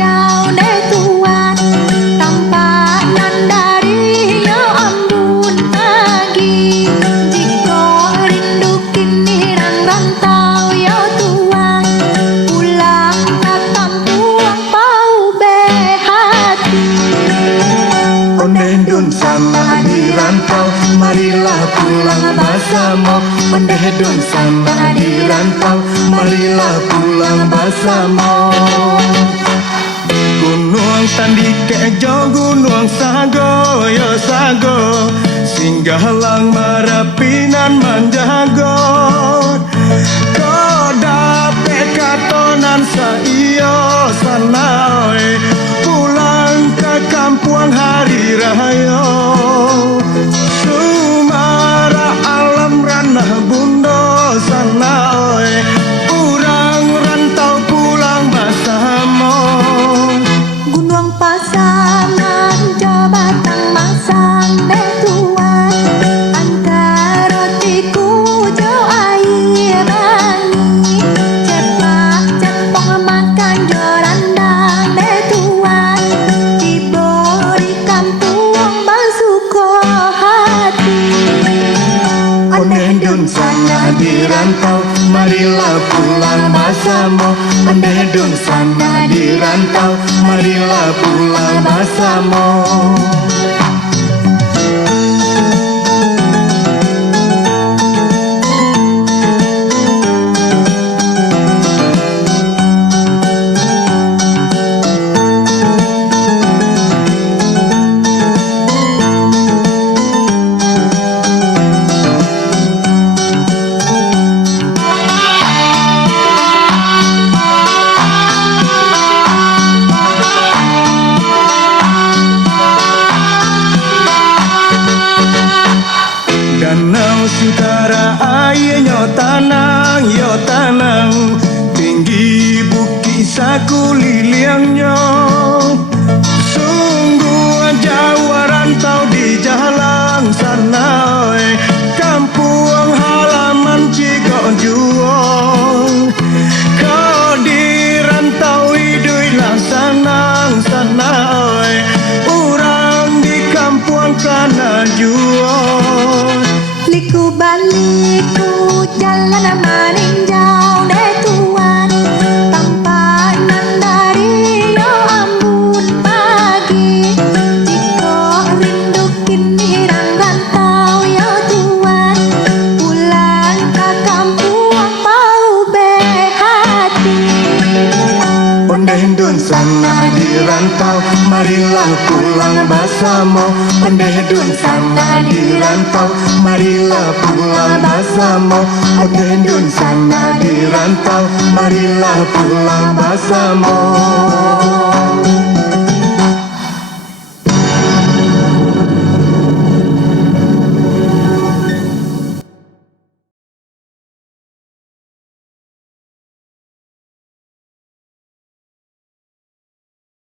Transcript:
meninjau tuan tanpa nandari yo ambun pagi. Jika rindu kini rantau yo tuan, pulang ke kampung pau behati. Ondeh dun sama di rantau, marilah pulang bersama. Ondeh dun sama di rantau, marilah pulang bersama. Gunung Tandike jo gunung sago yo sago, singgahlang marapinan manjagot. Kodape katonan saiyo sanae, pulang ke kampung hari raya. Sumara alam ranah bundo sanae, urang rantau pulang bersama. Gunung pasangan coba tang masang tuan, antara tiku jo air rangi. Cepat cepong makan jo randang tuan, diberi kampung bersuka hati. Ondeh dun sana di rantau, marilah pulang bersama. Ondeh dun sana di rantau, marilah pulang bersama. Danau Sentara air yo tanang, tinggi bukit saku liliangnya. Sungguh Jawa rantau di jalan sana, kampung halaman Cikok Juang. Kau di rantau hiduplah senang sana, urang di kampung kana juang. Liku baliku jalan meninjau tuan tanpa nandari yo ambun pagi. Jika rindu kini rantau yo tuan, pulang ke kampung pau behati. Ondeh dun sana di rantau, marilah pulang bersama. Ondeh dun sana di rantau, marilah pulang bersama. Ondeh dun sana di rantau, marilah pulang bersama.